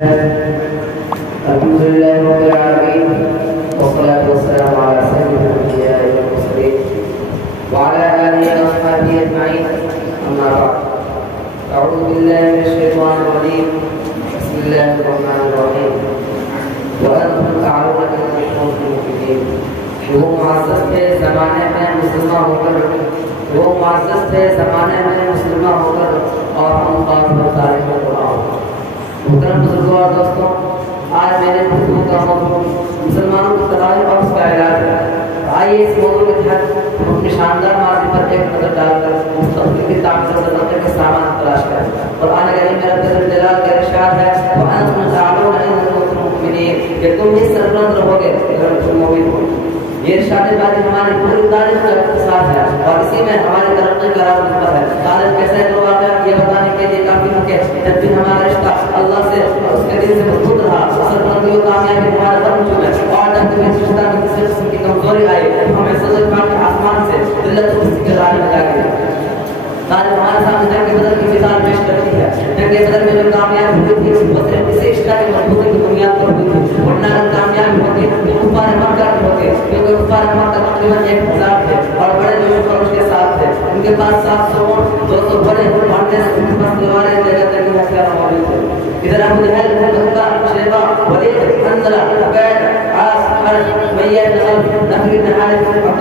الحمد لله رب العالمين والصلاة والسلام على سيد الأنبياء والمرسلين وعلى آله وأصحابه أجمعين أما بعد أعوذ بالله من الشيطان الرجيم بسم الله الرحمن الرحيم وأنتم تعلمون أنكم المؤمنين وہ معزز تھے زمانے میں مسلمان ہو کر اور ہم خاص بتائیں محترم بزرگوں اور دوستوں، آج میرے گفتگو کا موضوع مسلمانوں کو تدارک اور اس کا علاج ہے۔ آئیے اس موضوع کے تحت اپنی شاندار ماضی پر ایک نظر ڈال کر مستقبل کی تعمیر سلطنت کے سامان تلاش کریں۔ قرآن کریم میں رب جلال کا ارشاد ہے وَأَنْتُمْ تَعْلَمُونَ أَنَّ كُنتُم مُؤْمِنِينَ کہ تم ہی سربلند رہو گے اگر تم مومن ہو۔ یہ ارشاد باری ہماری پوری تاریخ کا اختصاص ہے اور اسی میں ہماری ترقی کا راز نکل ہے۔ تاریخ کیسے دو واقعات یہ بتانے کے لیے کافی ہے کہ جب بھی ہمارا رشتہ اللہ سے اس کے دل سے مضبوط رہا، سربلندی و کامیابی ہمارا بن چکا ہے، اور جب بھی اس رشتہ میں کسی قسم کی کمزوری آئی ہمیں سزا کاٹ کے آسمان سے ذلت و پستی کے راہ میں جا گئی۔ تاریخ ہمارے سامنے جنگ بدر کی مثال پیش کرتی ہے۔ جنگ بدر میں جو کامیابی ہوئی تھی وہ صرف اسی رشتہ کی مضبوطی کی بنیاد پر ہوئی تھی، ورنہ اگر کامیابی ہوتی تو کفار مکہ کے ہوتے، کیونکہ کفار مکہ تقریباً 1000 تھے اور بڑے جوش و خروش کے ساتھ تھے۔ ان کے پاس 700 اونٹ، 200 بڑے بھانڈے، ان کے پاس تلواریں جگہ جگہ ہتھیار موجود تھے۔ ادھر ابو جہل، عتبہ، شیبہ، ولید، حنظلہ، عبید، عاص، حرب، امیہ بن خلف، نصر بن حارث، عبد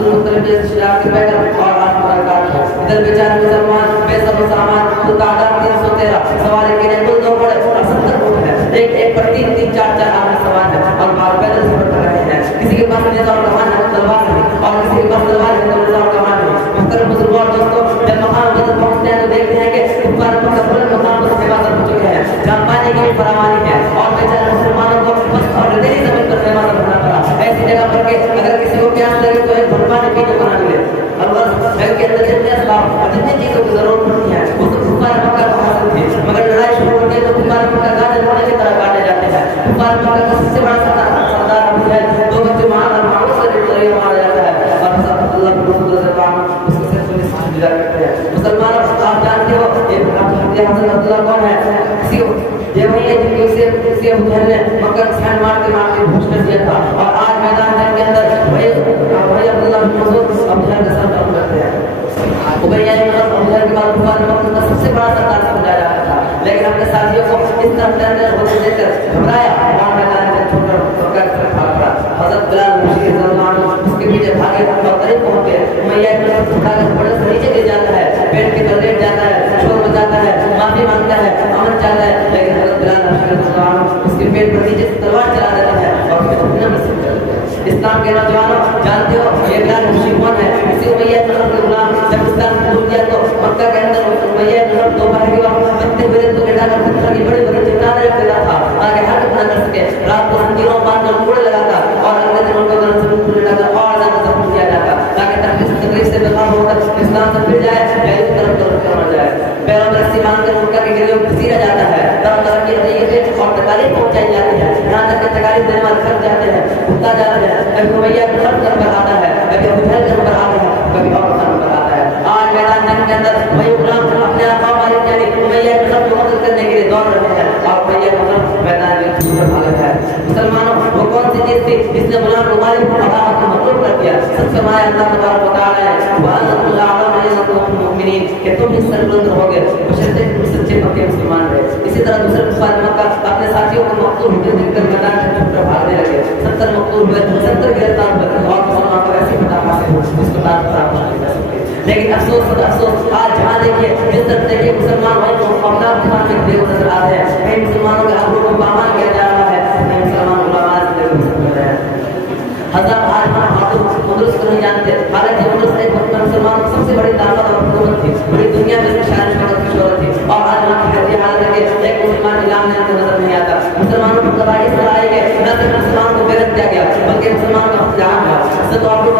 المطلب کے شجاع کے بیٹے اور آٹھ تھے۔ ادھر بیچارے مسلمان بے سب و سامان تو تعداد 313 سواری کے لیے کل 2 بڑے اور 70 اونٹ ہیں، ایک پر 3 4 آدمی سوار ہیں اور بار پیدل سفر کر رہے ہیں۔ کسی کے پاس نیزہ اور کمان ہے تلوار نہیں، اور کسی کے پاس تلوار ہے نیزہ اور کمان نہیں۔ محترم بزرگوں اور دوستوں، جب مقام بدر پہنچتے ہیں تو دیکھتے ہیں کہ کفار مکہ بڑے مقام پر حفاظت ہو چکے ہیں، جہاں پانی کی بھی فراوانی ہے اور بیچارے مسلمانوں کو بس اور ریتیلی زمین پر حفاظت رکھنا پڑا، ایسی جگہ پر کہ اگر کسی کو پیاس لگے تو ایک گھٹ پانی پینے کو نہ ملے۔ اللہ جنگ کے اندر جتنے اسباب اور جتنی چیزوں کی ضرورت پڑتی ہے وہ تو کفار مکہ کو حاصل تھی، مگر لڑائی شروع ہوتی ہے تو کفار مکہ گانے رونے کی طرح کاٹے جاتے ہیں۔ کفار مکہ کا سب سے بڑا سردار ابو جہل 2 بچے معاذ سے ذریعہ مارا جاتا ہے اور اللہ بن مسعود رضی اللہ عنہ اس کو صرف جدا کرتے ہیں۔ مسلمانوں آپ جانتے ہو یہ حضرت عبداللہ کون ہے؟ یہ وہی ہے جن کو اسے ابو جہل نے مکہ چھان مار کے بھوش کر دیا تھا، اور آج میدان جنگ کے اندر وہی عبداللہ بن مسعود ابو جہل کا سر قتل کرتے ہیں۔ امیہ بن خلف ابو جہل کے بعد کفار مکہ کا سب سے بڑا سردار سمجھا جاتا تھا، لیکن اپنے ساتھیوں کو اس طرح ڈرنے ہوتے دیکھ کر گھبرایا اور میدان میں چھوڑ کر مکہ کی طرف بھاگ پڑا۔ حضرت بلال رضی اللہ عنہ اس کے پیچھے بھاگے اور قریب پہنچ گئے۔ امیہ بن خلف اٹھا کر بڑے سے نیچے گر جاتا ہے، پیٹ کے بل لیٹ جاتا ہے، شور مچاتا ہے، معافی مانگتا ہے، امن چاہتا ہے، لیکن حضرت بلال رضی اللہ عنہ اس کے پیٹ پر نیچے سے تلوار چلا دیتا ہے اور اس کے خون میں سم کر دیتا ہے۔ اسلام کے نوجوانوں جانتے ہو یہ بلال حبشی کون ہے؟ اسی امیہ بن خلف کے غلام جب اسلام قبول کیا تو مکہ کے اندر امیہ بن خلف دوپہر کے وقت بنتے ہوئے تو بیٹا کر پتھر کی بڑی بڑی چٹانیں رکھ دیتا تھا تاکہ حرکت نہ کر سکے۔ رات کو زنجیروں باندھ کر کوڑے لگاتا اور اگلے دن ان کو گرم سے پھول لگا کر اور زیادہ زخم کیا جاتا تاکہ تکلیف سے بیمار ہو کر اسلام سے پھر جائے یا اس طرف مر جائے۔ پیروں میں رسی باندھ کر مکہ کے گریوں میں گھسیٹا جاتا ہے، طرح طرح کی طریقے اور تکالیف پہنچائی جاتی ہے، یہاں تک کہ تکالیف دینے والے تھک جاتے ہیں، اٹھتا جاتے ہیں۔ کبھی امیہ بن خلف گھر پر آتا ہے، کبھی ابو جہل گھر پر آتا ہے، کبھی اور گھر پر آتا ہے۔ آج میدان جنگ کے اندر وہی غلام اپنے آقا مالک یعنی امیہ بن خلف کو مدد کرنے کے لیے دوڑ رہے ہیں اور امیہ بن خلف میدان میں چھوٹ بھاگا ہے۔ مسلمانوں وہ کون سی چیز تھی جس نے غلام کو مالک کو عطا کو مطلوب کر دیا؟ سب سے مایا اللہ تبارک و تعالی ہے وَأَنْتُمْ تَعْلَمُونَ أَنَّ كُنتُم مُؤْمِنِينَ کہ تم ہی سربلند رہو گے بشرطے تم سچے پکے مسلمان رہے۔ اسی طرح دوسرے کفار مکہ اپنے ساتھیوں کو مقتول ہوتے دیکھ کر میدان سے چھوٹ کر بھاگنے لگے۔ 70 مقتول ہوئے، 70 گرفتار ہوئے اور مسلمان کو ایسی فتح حاصل ہوئی اس کو تاج پراپت نہیں کر سکتے۔ لیکن افسوس آج جہاں دیکھیے جس طرح دیکھیے مسلمان بھائی کو اپنا خان میں دیو نظر آ رہے ہیں، کہیں مسلمانوں کے آبرو کو پامال کیا جا رہا ہے، کہیں مسلمان علماء سے دیو نظر ہیں۔ حضرت آج ہم مدرس کو نہیں جانتے، حالانکہ مدرس ایک مسلمانوں کی سب سے بڑی طاقت اور حکومت تھی، پوری دنیا میں اس کی شان شوکت کی شہرت تھی، اور آج وہاں کی حالت ہے کہ ایک مسلمان اسلام نے کو نظر نہیں آتا۔ مسلمانوں کو قبائل سے لائے گئے، نہ صرف مسلمان کو بیرت کیا گیا بلکہ مسلمان کا جہاں تھا۔ حضرت عمر